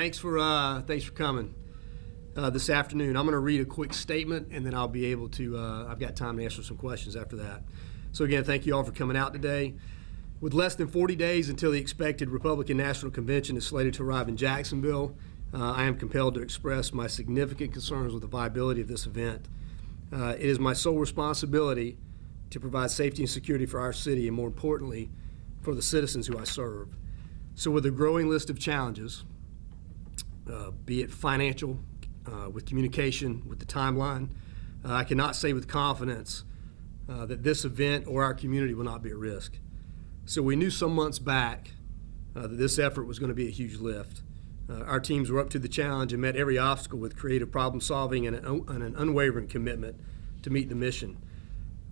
Thanks for coming this afternoon. I'm going to read a quick statement, and then I'll be able to. I've got time to answer some questions after that. So again, thank you all for coming out today. With less than 40 days until the expected Republican National Convention is slated to arrive in Jacksonville, I am compelled to express my significant concerns with the viability of this event. It is my sole responsibility to provide safety and security for our city, and more importantly, for the citizens who I serve. So with a growing list of challenges, be it financial, with communication, with the timeline, I cannot say with confidence that this event or our community will not be at risk. So we knew some months back that this effort was going to be a huge lift. Our teams were up to the challenge and met every obstacle with creative problem solving and an unwavering commitment to meet the mission.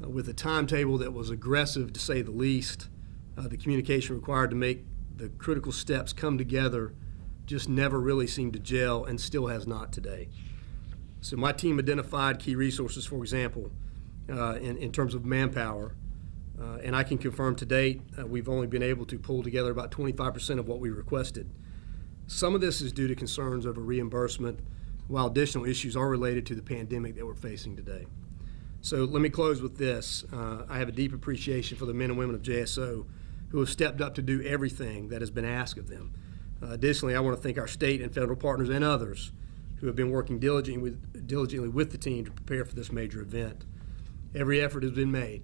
With a timetable that was aggressive to say the least, the communication required to make the critical steps come together just never really seemed to gel, and still has not today. So my team identified key resources, for example, in terms of manpower, and I can confirm to date we've only been able to pull together about 25% of what we requested. Some of this is due to concerns over reimbursement, while additional issues are related to the pandemic that we're facing today. So let me close with this. I have a deep appreciation for the men and women of JSO who have stepped up to do everything that has been asked of them. Additionally, I want to thank our state and federal partners and others who have been working diligently with the team to prepare for this major event. Every effort has been made,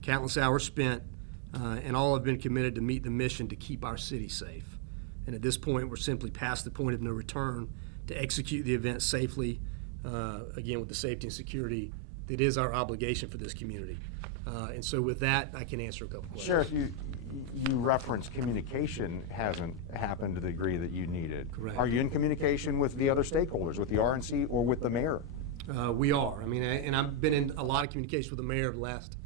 countless hours spent, and all have been committed to meet the mission to keep our city safe. And at this point, we're simply past the point of no return to execute the event safely, again, with the safety and security that is our obligation for this community. And so with that, I can answer a couple questions. Sheriff, you referenced communication hasn't happened to the degree that you needed. Correct. Are you in communication with the other stakeholders, with the RNC or with the mayor? We are. I mean, and I've been in a lot of communication with the mayor the last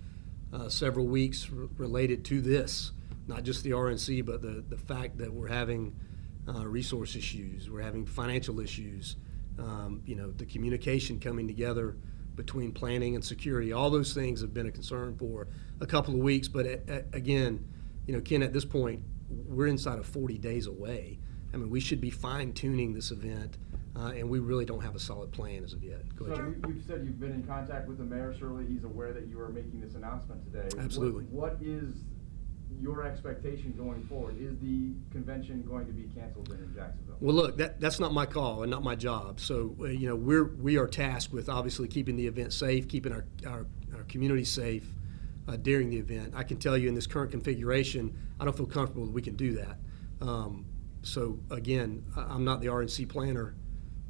several weeks related to this, not just the RNC, but the fact that we're having resource issues, we're having financial issues, the communication coming together between planning and security. All those things have been a concern for a couple of weeks, but again, Ken, at this point, we're inside of 40 days away. I mean, we should be fine-tuning this event, and we really don't have a solid plan as of yet. Go ahead, Jim. You've said you've been in contact with the mayor. Surely he's aware that you are making this announcement today. Absolutely. What is your expectation going forward? Is the convention going to be canceled in Jacksonville? Well, look, that's not my call and not my job. So, we are tasked with obviously keeping the event safe, keeping our community safe during the event. I can tell you in this current configuration, I don't feel comfortable that we can do that. So again, I'm not the RNC planner.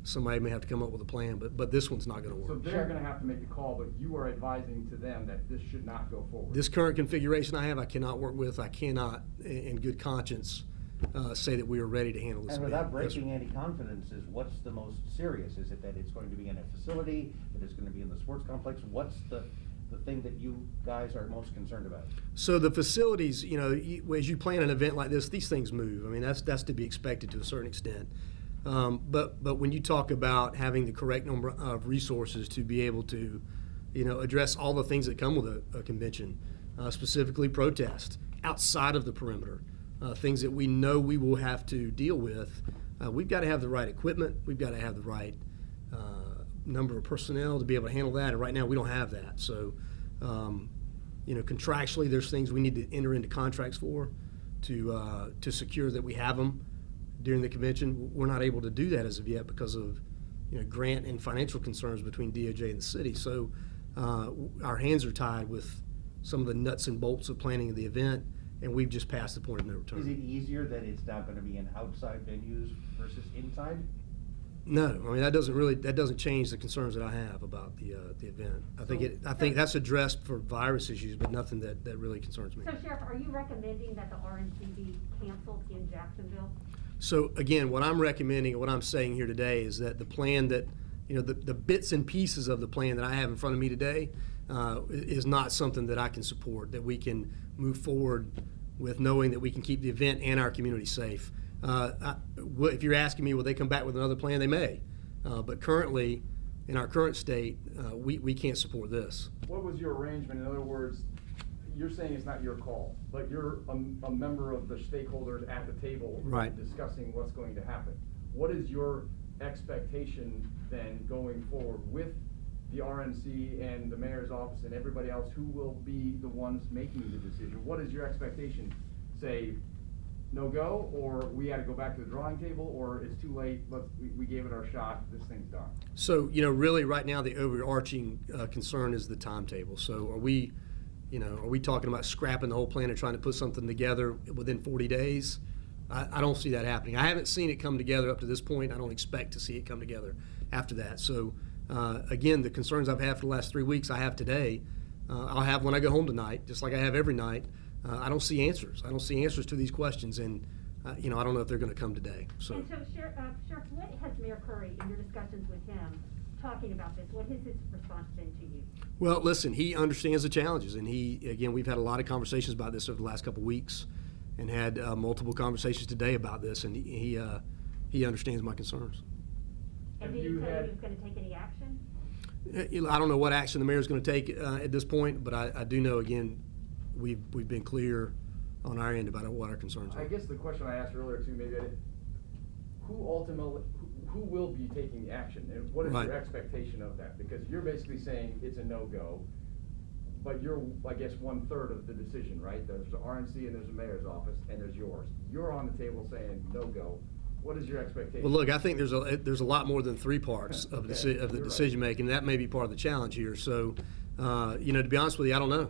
Somebody may have to come up with a plan, but this one's not going to work. So they're going to have to make the call, but you are advising to them that this should not go forward. This current configuration I have, I cannot work with. I cannot, in good conscience, say that we are ready to handle this. And without breaking any confidences, what's the most serious? Is it that it's going to be in a facility, that it's going to be in the sports complex? What's the thing that you guys are most concerned about? So the facilities, as you plan an event like this, these things move. I mean, that's to be expected to a certain extent. But when you talk about having the correct number of resources to be able to, address all the things that come with a convention, specifically protest outside of the perimeter, things that we know we will have to deal with, we've got to have the right equipment. We've got to have the right number of personnel to be able to handle that. And right now we don't have that. So, contractually, there's things we need to enter into contracts for to secure that we have them during the convention. We're not able to do that as of yet because of grant and financial concerns between DOJ and the city. So our hands are tied with some of the nuts and bolts of planning of the event, and we've just passed the point of no return. Is it easier that it's now going to be in outside venues versus inside? No, I mean that doesn't change the concerns that I have about the event. I think that's addressed for virus issues, but nothing that really concerns me. So, Sheriff, are you recommending that the RNC be canceled in Jacksonville? So again, what I'm recommending and what I'm saying here today is that the plan that, the bits and pieces of the plan that I have in front of me today is not something that I can support, that we can move forward with knowing that we can keep the event and our community safe. If you're asking me, will they come back with another plan? They may. But currently, in our current state, we can't support this. What was your arrangement? In other words, you're saying it's not your call, but you're a member of the stakeholders at the table, right, discussing what's going to happen. what is your expectation then going forward with the RNC and the mayor's office and everybody else who will be the ones making the decision? What is your expectation? Say, no go, or we had to go back to the drawing table, or it's too late, we gave it our shot, this thing's done? So, really right now the overarching concern is the timetable. So are we talking about scrapping the whole plan and trying to put something together within 40 days? I don't see that happening. I haven't seen it come together up to this point. I don't expect to see it come together after that. So, again, the concerns I've had for the last 3 weeks, I have today. I'll have when I go home tonight, just like I have every night. I don't see answers. I don't see answers to these questions, and I don't know if they're going to come today. So, And so, Sheriff, what has Mayor Curry, in your discussions with him, talking about this, what has his response been to you? well, listen, he understands the challenges, and we've had a lot of conversations about this over the last couple of weeks, and had multiple conversations today about this, and he understands my concerns. And Have did he you tell you had- he was gonna take any action? I don't know what action the mayor's going to take at this point, but I do know, again, we've been clear on our end about what our concerns are. I guess the question I asked earlier too, maybe who will be taking the action, and what is Right. your expectation of that? Because you're basically saying it's a no-go, but you're, I guess, 1/3 of the decision, right? There's the RNC and there's the mayor's office, and there's yours. You're on the table saying no-go. What is your expectation? Well, look, I think there's a lot more than three parts of the Okay, of the you're right. decision making. That may be part of the challenge here. So, to be honest with you, I don't know.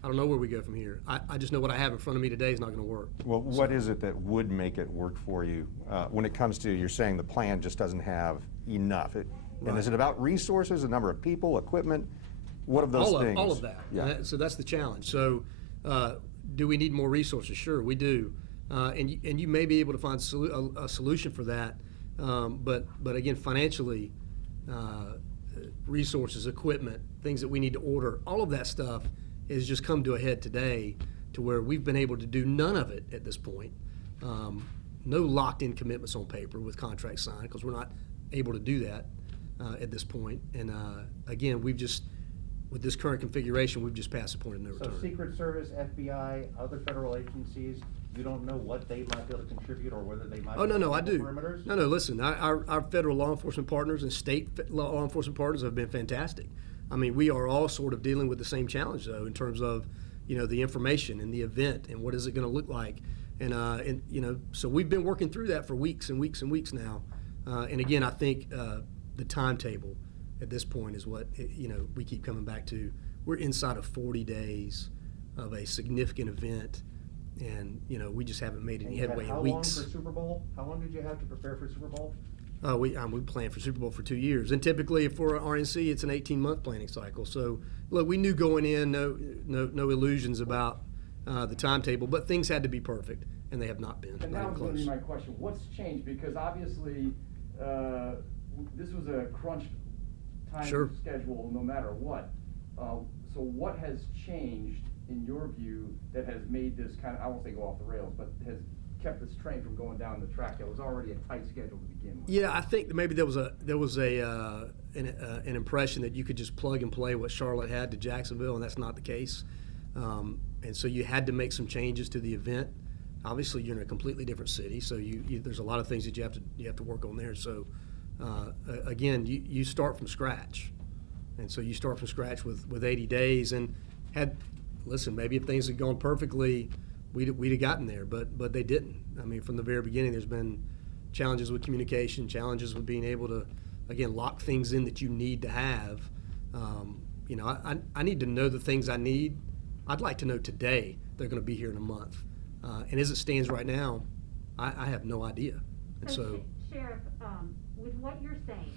I don't know where we go from here. I just know what I have in front of me today is not going to work. Well, what is it that would make it work for you when it comes to, you're saying the plan just doesn't have enough? And is it about resources, the number of people, equipment? What of those things? All of that. Yeah. So that's the challenge. So, do we need more resources? Sure, we do. And you may be able to find a solution for that. But again, financially, resources, equipment, things that we need to order, all of that stuff has just come to a head today, to where we've been able to do none of it at this point. No locked-in commitments on paper with contracts signed, because we're not able to do that at this point. And again, with this current configuration, we've just passed the point of no So return. Secret Service, FBI, other federal agencies, you don't know what they might be able to contribute or whether they might. Oh, no, I be do. perimeters? No, listen, our federal law enforcement partners and state law enforcement partners have been fantastic. I mean, we are all sort of dealing with the same challenge, though, in terms of, the information and the event and what is it going to look like. And so we've been working through that for weeks and weeks and weeks now. And again, I think the timetable at this point is what, we keep coming back to. We're inside of 40 days of a significant event, and, we just haven't made And any you had headway in how long weeks. for Super Bowl? How long did you have to prepare for Super Bowl? We planned for Super Bowl for 2 years, and typically for RNC, it's an 18-month planning cycle. So, look, we knew going in, no illusions about the timetable, but things had to be perfect, and they have not been. And Not that even was going to be close. my question. What's changed? Because obviously, this was a crunch time Sure. schedule no matter what. So what has changed in your view that has made this kind of, I won't say go off the rails, but has kept this train from going down the track that was already a tight schedule to begin with? Yeah, I think maybe there was an impression that you could just plug and play what Charlotte had to Jacksonville, and that's not the case. And so you had to make some changes to the event. Obviously, you're in a completely different city, so there's a lot of things that you have to work on there. So again, you start from scratch, and so you start from scratch with 80 days. And maybe if things had gone perfectly, we'd have gotten there, but they didn't. I mean, from the very beginning, there's been challenges with communication, challenges with being able to, again, lock things in that you need to have. I need to know the things I need. I'd like to know today they're going to be here in a month. And as it stands right now, I have no idea. And so, Sheriff, with what you're saying,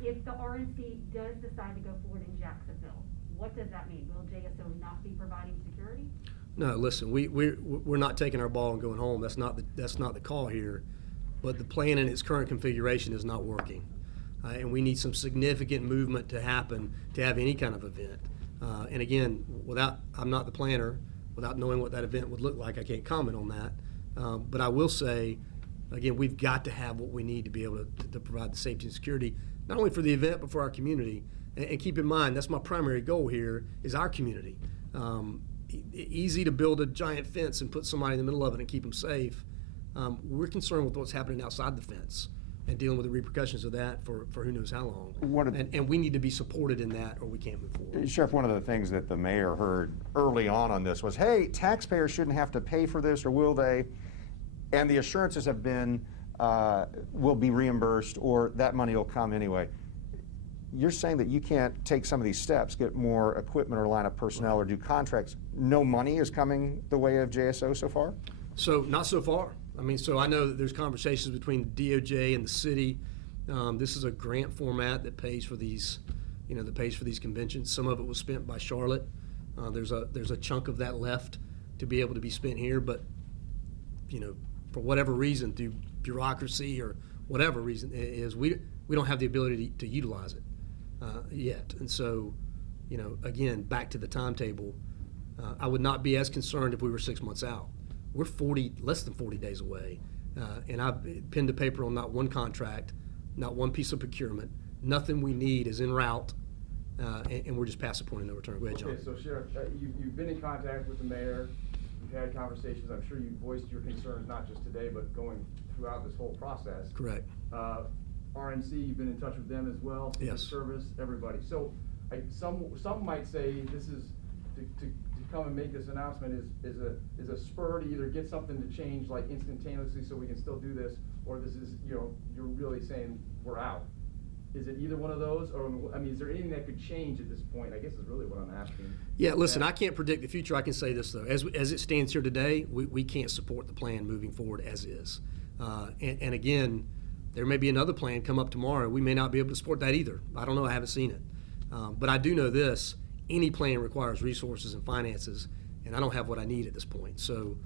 if the RNC does decide to go forward in Jacksonville, what does that mean? Will JSO not be providing security? no, listen, we're not taking our ball and going home. That's not the call here. But the plan in its current configuration is not working. And we need some significant movement to happen to have any kind of event. And again, I'm not the planner, without knowing what that event would look like, I can't comment on that. But I will say, again, we've got to have what we need to be able to provide the safety and security, not only for the event, but for our community. And keep in mind, that's my primary goal here, is our community. Easy to build a giant fence and put somebody in the middle of it and keep them safe. We're concerned with what's happening outside the fence and dealing with the repercussions of that for who knows how long. And we need to be supported in that, or we can't move forward. Sheriff, one of the things that the mayor heard early on this was, hey, taxpayers shouldn't have to pay for this, or will they? And the assurances have been, will be reimbursed, or that money will come anyway. You're saying that you can't take some of these steps, get more equipment or line up personnel or do contracts. No money is coming the way of JSO so far? So not so far. I mean, so I know that there's conversations between DOJ and the city. This is a grant format that pays for these, that pays for these conventions. Some of it was spent by Charlotte. There's a chunk of that left to be able to be spent here, but for whatever reason, through bureaucracy or whatever reason it is, we don't have the ability to utilize it yet. And so, again, back to the timetable, I would not be as concerned if we were 6 months out. We're less than 40 days away, and I've penned to paper on not one contract, not one piece of procurement. Nothing we need is en route, and we're just past the point of no return. Go ahead, John. Okay, so Sheriff, you've been in contact with the mayor. You've had conversations. I'm sure you've voiced your concerns not just today, but going throughout this whole process. Correct. RNC, you've been in touch with them as well. Yes. Service, everybody. So, some might say this is to come and make this announcement is a spur to either get something to change like instantaneously so we can still do this, or this is you're really saying we're out. Is it either one of those, or I mean, is there anything that could change at this point? I guess is really what I'm asking. Yeah, listen, I can't predict the future. I can say this though, as it stands here today, we can't support the plan moving forward as is. And again, there may be another plan come up tomorrow. We may not be able to support that either. I don't know. I haven't seen it. But I do know this. Any plan requires resources and finances, and I don't have what I need at this point. So,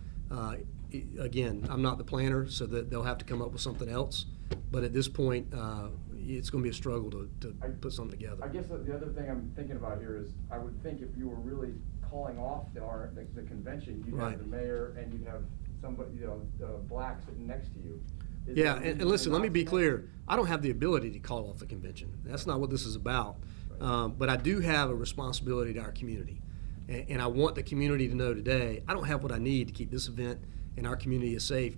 again, I'm not the planner, so that they'll have to come up with something else. But at this point, it's going to be a struggle to put something together. I guess the other thing I'm thinking about here is I would think if you were really calling off the convention, you'd Right. have the mayor and you'd have somebody, black sitting next to you. Is Yeah, there and listen, let me be not- clear. I don't have the ability to call off the convention. That's not what this is about. But I do have a responsibility to our community. And I want the community to know today, I don't have what I need to keep this event and our community safe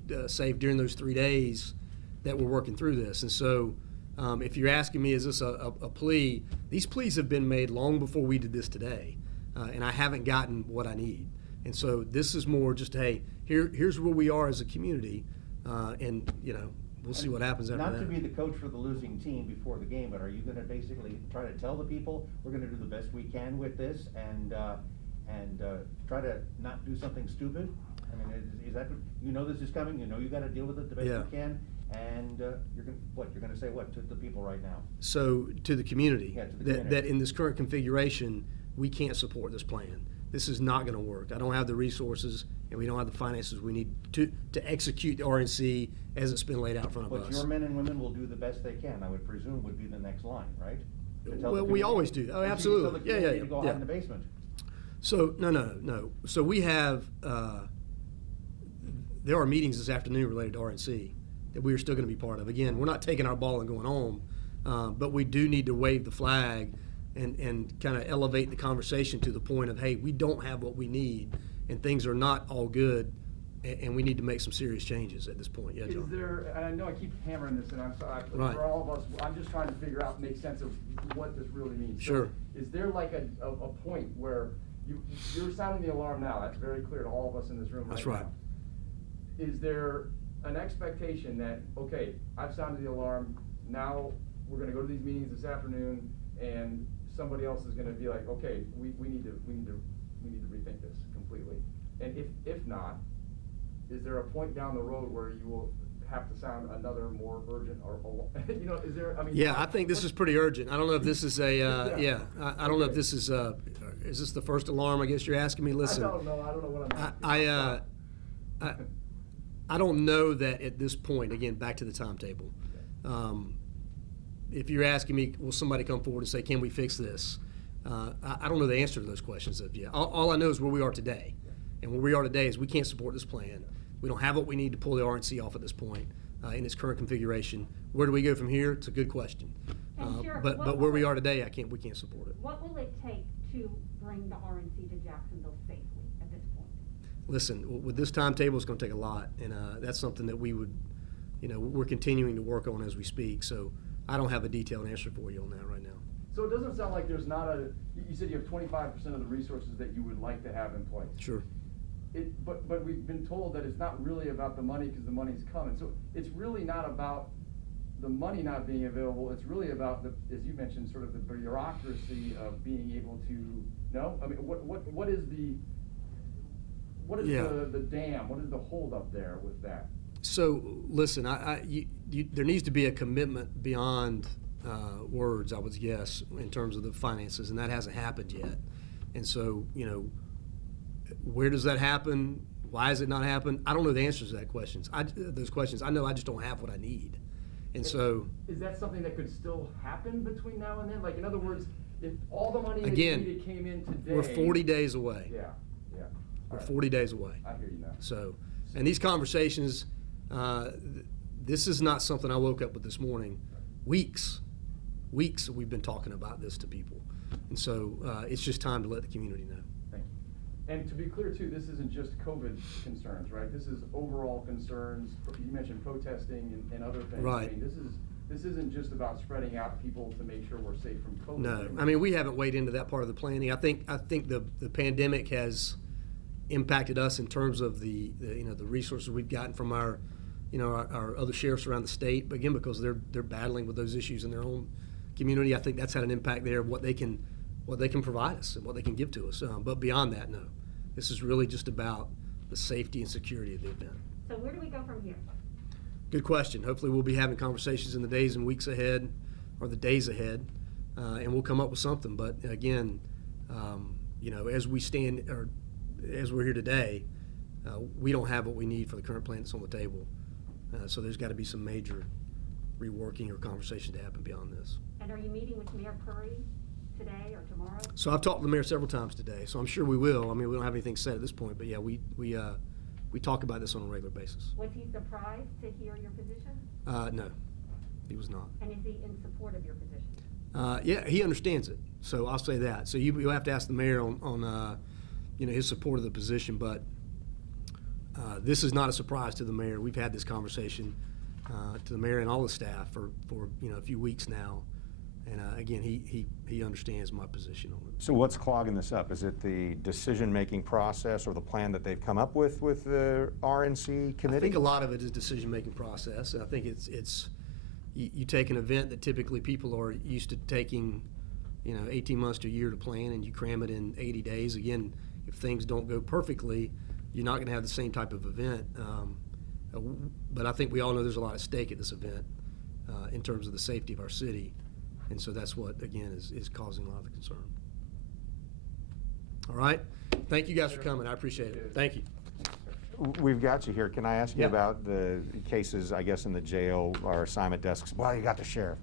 during those 3 days that we're working through this. And so if you're asking me, is this a plea? These pleas have been made long before we did this today. And I haven't gotten what I need. And so this is more just, hey, here's where we are as a community. And, we'll see what happens after that. Not to be the coach for the losing team before the game, but are you going to basically try to tell the people we're going to do the best we can with this and try to not do something stupid? I mean, is that this is coming? You got to deal with it the best you can, and you're going to say what to the people right now? So to the community, Yeah, to the community. that in this current configuration, we can't support this plan. This is not going to work. I don't have the resources, and we don't have the finances we need to execute the RNC as it's been laid out in front of But us. your men and women will do the best they can, I would presume, would be the next line, right? To tell the Well, we community. always do. Oh, Or you can absolutely. tell the Yeah. community to go hide in the basement. So no. So we have there are meetings this afternoon related to RNC that we are still going to be part of. Again, we're not taking our ball and going home, but we do need to wave the flag and kind of elevate the conversation to the point of, hey, we don't have what we need, and things are not all good, and we need to make some serious changes at this point. Yeah, John. Is there, and I know I keep hammering this, and I'm sorry, Right. for all of us, I'm just trying to figure out, make sense of what this really means. Sure. So is there like a point where you're sounding the alarm now? That's very clear to all of us in this room right now. That's right. Is there an expectation that, okay, I've sounded the alarm, now we're gonna go to these meetings this afternoon, and somebody else is gonna be like, okay, we need to rethink this completely? And if not, is there a point down the road where you will have to sound another more urgent or is there, I mean. Yeah, I think this is pretty urgent. I don't know if this is a, I don't know if this is this the first alarm, I guess you're asking me? Listen. I don't know what I'm asking. I don't know that at this point, again, back to the timetable. If you're asking me, will somebody come forward and say, can we fix this? I don't know the answer to those questions of yet. All I know is where we are today. And where we are today is we can't support this plan. We don't have what we need to pull the RNC off at this point in its current configuration. Where do we go from here? It's a good question. And Sheriff, But where we are today, we can't support it. What will it take to bring the RNC to Jacksonville safely at this point? listen, with this timetable, it's going to take a lot, and that's something that we would, we're continuing to work on as we speak. So I don't have a detailed answer for you on that right now. So it doesn't sound like there's not you said you have 25% of the resources that you would like to have in place. Sure. But we've been told that it's not really about the money because the money's coming. So it's really not about the money not being available. It's really about as you mentioned, sort of the bureaucracy of being able to, no? I mean, what is the dam? What is the holdup there with that? So listen, there needs to be a commitment beyond words, I would guess, in terms of the finances, and that hasn't happened yet. And so, where does that happen? Why has it not happened? I don't know the answers to those questions. I know I just don't have what I need. And so, is that something that could still happen between now and then? Like, in other words, if all the money that again, you needed came in today, we're 40 days away. Yeah. We're 40 days away. I hear you now. So, and these conversations, this is not something I woke up with this morning. Weeks we've been talking about this to people, and so it's just time to let the community know. Thank you. And to be clear too, this isn't just COVID concerns, right? This is overall concerns. You mentioned protesting and other things. Right. I mean, this isn't just about spreading out people to make sure we're safe from COVID. No, I mean, we haven't weighed into that part of the planning. I think the pandemic has impacted us in terms of the resources we've gotten from our other sheriffs around the state. But again, because they're battling with those issues in their own community, I think that's had an impact there of what they can provide us and what they can give to us. But beyond that, no. This is really just about the safety and security of the event. So where do we go from here? Good question. Hopefully we'll be having conversations in the days and weeks ahead, or the days ahead, and we'll come up with something. But again, as we stand, or as we're here today, we don't have what we need for the current plan that's on the table. So there's got to be some major reworking or conversation to happen beyond this. And are you meeting with Mayor Curry today or tomorrow? So I've talked to the mayor several times today, so I'm sure we will. I mean, we don't have anything set at this point, but yeah, we talk about this on a regular basis. Was he surprised to hear your position? No, he was not. And is he in support of your position? Yeah, he understands it. So I'll say that. So you'll have to ask the mayor on his support of the position, but this is not a surprise to the mayor. We've had this conversation to the mayor and all the staff for a few weeks now, and again, he understands my position on it. So what's clogging this up? Is it the decision-making process or the plan that they've come up with the RNC committee? I think a lot of it is decision-making process, and I think it's you take an event that typically people are used to taking 18 months to a year to plan, and you cram it in 80 days. Again, if things don't go perfectly, you're not going to have the same type of event. But I think we all know there's a lot at stake at this event in terms of the safety of our city. And so that's what, again, is causing a lot of the concern. All right. Thank you guys for coming. I appreciate it. Thank you. We've got you here. Can I ask you Yeah. about the cases, I guess, in the jail or assignment desks? Well, you got the sheriff.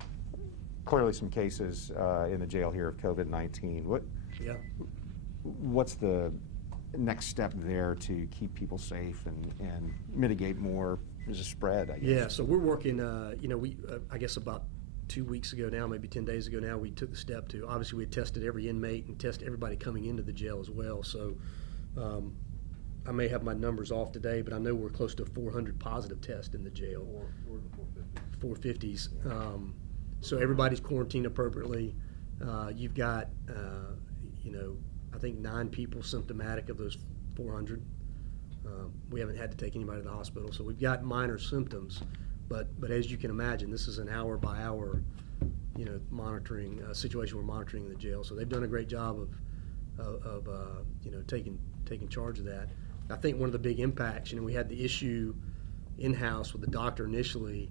Clearly some cases in the jail here of COVID-19. Yeah. What's the next step there to keep people safe and mitigate more as a spread, I guess? Yeah, so we're working, I guess about 2 weeks ago now, maybe 10 days ago now, we took the step to, obviously we had tested every inmate and tested everybody coming into the jail as well. So I may have my numbers off today, but I know we're close to 400 positive tests in the jail. 450s. So everybody's quarantined appropriately. You've got, I think 9 people symptomatic of those 400. We haven't had to take anybody to the hospital, so we've got minor symptoms. But as you can imagine, this is an hour by hour, monitoring situation we're monitoring in the jail. So they've done a great job of taking charge of that. I think one of the big impacts, we had the issue in-house with the doctor initially.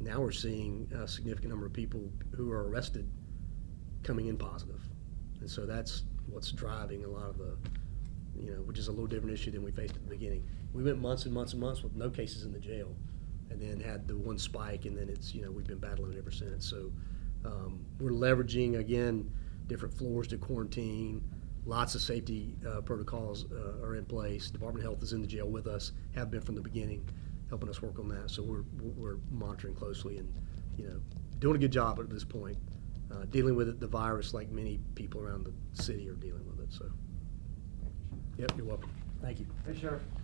Now we're seeing a significant number of people who are arrested coming in positive, and so that's what's driving a lot of the, which is a little different issue than we faced at the beginning. We went months and months and months with no cases in the jail, and then had the one spike, and then it's, we've been battling it ever since. So we're leveraging, again, different floors to quarantine. Lots of safety protocols are in place. Department of Health is in the jail with us, have been from the beginning, helping us work on that. So we're monitoring closely and, doing a good job at this point, dealing with the virus like many people around the city are dealing with it. So, yep, you're welcome. Thank you. Hey, Sheriff.